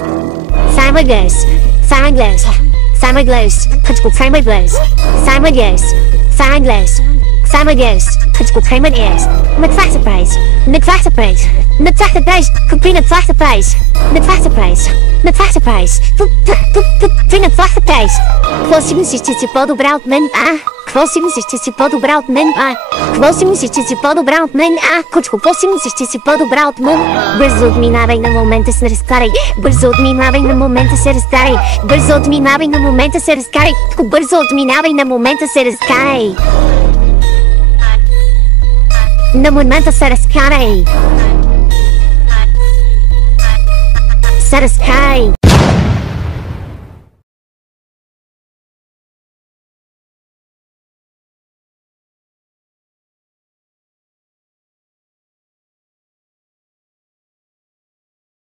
Sandwiches, sandwiches, sandwiches, critical sandwiches, sandwiches, sandwiches, sandwiches, critical payment is metaxapraise, metaxapraise, metaxapraise, complete metaxapraise, metaxapraise, metaxapraise, metaxapraise. Closing зичи по-добре от мен, Closing зичи по-добре от мен, Closing зичи по-добре от мен, Кучко, Closing зичи по-добре от мен. Бързо отминавай, на момента се разкарай. Бързо отминавай, на момента се разкарай. Бързо отминавай, на момента се разкарай. Бързо отминавай, на момента се разкарай. На момента се разкарай. Се разкарай.